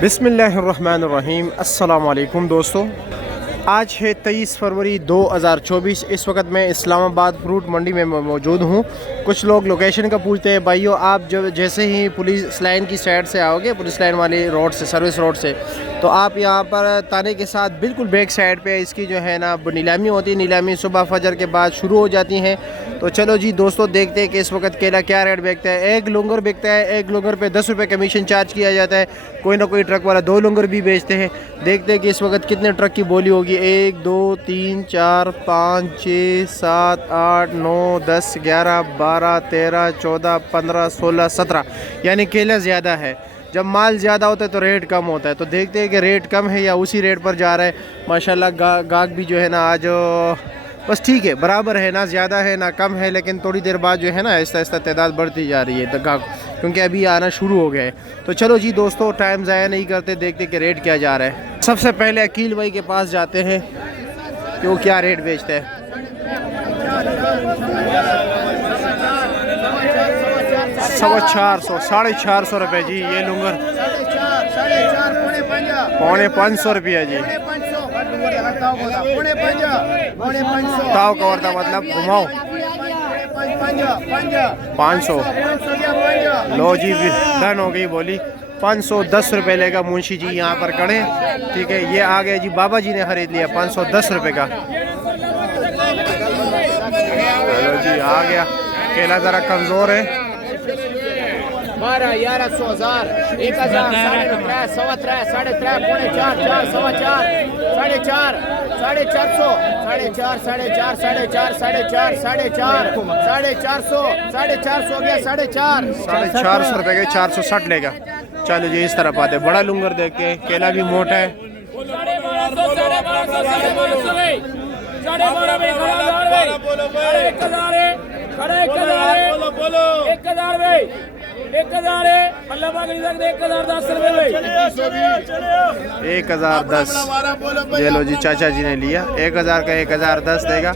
बिस्मिल्लाहिर्रहमानिर्रहीम। अस्सलाम वालेकुम दोस्तों, आज है 23 फरवरी 2024। इस वक्त मैं इस्लामाबाद फ्रूट मंडी में मौजूद हूँ। कुछ लोग लोकेशन का पूछते हैं, भाइयों आप जब जैसे ही पुलिस लाइन की साइड से आओगे, पुलिस लाइन वाली रोड से, सर्विस रोड से, तो आप यहाँ पर ताने के साथ बिल्कुल बैक साइड पे इसकी जो है ना नीलामी होती है। नीलामी सुबह फजर के बाद शुरू हो जाती हैं। तो चलो जी दोस्तों, देखते हैं कि इस वक्त केला क्या रेट बिकता है। एक लुंगर बिकता है, एक लुंगर पे 10 रुपये कमीशन चार्ज किया जाता है। कोई ना कोई ट्रक वाला 2 लुंगर भी बेचते हैं। देखते हैं कि इस वक्त कितने ट्रक की बोली होगी। 1 2 3 4 5 6 7 8 9 10 11 12 13 14 15 16 17, यानी केला ज़्यादा है। जब माल ज़्यादा होता है तो रेट कम होता है। तो देखते हैं कि रेट कम है या उसी रेट पर जा रहा है। माशाल्लाह गाहक भी जो है ना आज बस ठीक है, बराबर है, ना ज़्यादा है ना कम है। लेकिन थोड़ी देर बाद जो है ना आहिस्ता आहिस्ता तादाद बढ़ती जा रही है गाहक, क्योंकि अभी आना शुरू हो गया है। तो चलो जी दोस्तों, टाइम ज़ाया नहीं करते, देखते कि रेट क्या जा रहा है। सबसे पहले अकील भाई के पास जाते हैं कि वो क्या रेट बेचते हैं। 450 450 रुपये जी ये लुंगर। 4.5 रुपया जी। ताव का वर्ता मतलब घुमाओ 500। लो जी डन हो गई बोली। 510 रुपये लेगा मुंशी जी यहाँ पर खड़े। ठीक है, ये आ गया जी, बाबा जी ने खरीद लिया 510 रुपये का। चलो जी आ गया। केला ज़रा कमज़ोर है। 12 1100 1000 1000 3.5 सवा 3 3.5 पौने 4 4 सवा 4 4.5 450 4.5 4.5 4.5 4.5 4.5 450 हो गया 4.5 रुपये के 460 लेगा। चलो जी इस तरफ आते, बड़ा लुंगर देख के। केला भी मोटा है। 1010 ये लो जी, चाचा जी ने लिया 1000 का 1010 देगा।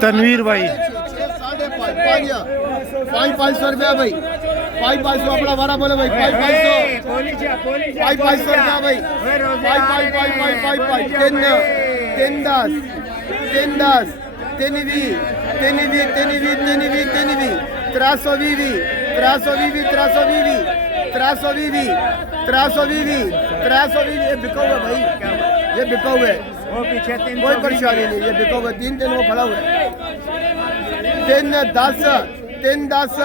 तनवीर भाई 500 रुपया भाई, 500 अपना वारा बोले भाई, 500 रुपया भाई, 5 320 ये बिका हुआ भाई, ये बिका हुआ है, कोई परेशानी नहीं, ये बिका हुआ। 3 दिन वो खड़ा हुआ है। 310 310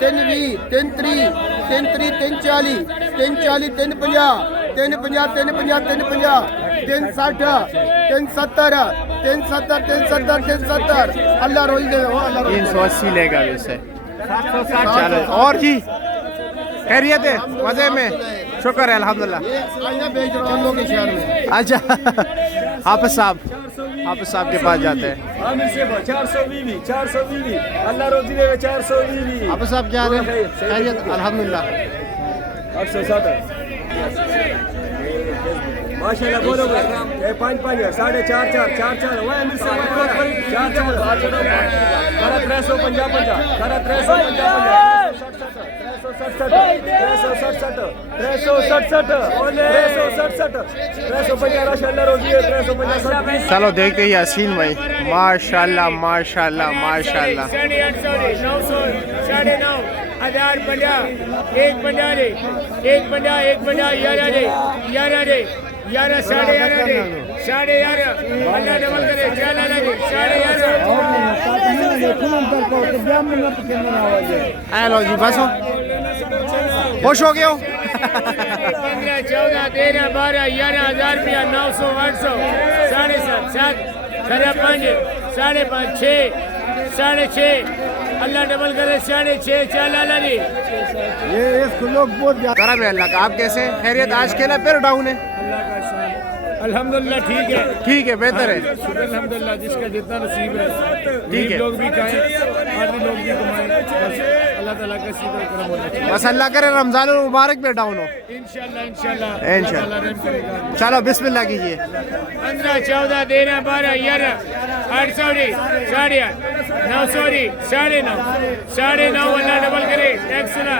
320 330 330 340 340 350 350 350 350 360 370 370 370 370 अल्लाह रोज दे। 380 लेगा वैसे। चलो और जी खैरियत है, मजे में, शुक्र है अल्हम्दुलिल्लाह। बेच रहा हूँ लोग शहर में। अच्छा हाफिज साहब के पास जाते हैं। 420 अल्लाह रोजी देवे। 420 हाफिज साहब क्या हाल है? खैरियत अल्हम्दुलिल्लाह। 860 माशाल्लाह। बोलो 5 5 4.5 4 4 4 वो अमीर से 4 4 350 चलो देखते ही यासीन भाई, माशाल्लाह माशाल्लाह माशाल्लाह। 850 900 9.5 1050 150 150 150 11 11 11 अल्लाह डबल करे 11 हेलो जी बस खुश हो गए हो। 15 14 13 12 11,000 रुपया 900 800 7.5 7 5 5.5 6 6.5 अल्लाह डबल करे 6.5 चल अल्लाह जी। ये इसको लोग बहुत करम है अल्लाह का। आप कैसे? खैरियत? आज केला फिर डाउन है? अल्हम्दुलिल्लाह ठीक है, बेहतर है। अल्हम्दुलिल्लाह, जिसका जितना नसीब है। ठीक है, लोग भी खाएं, आदमी लोग भी कमाएं, अल्लाह ताला का सीधा करम होना चाहिए। बस अल्लाह करे रमजान मुबारक में डाउन हो। इंशाल्लाह चलो बिस्मिल्लाह कीजिए। 15 14 13 12 11 800 साढ़े 8 900 9.5 अल्लाह डबल करे टैक्स ना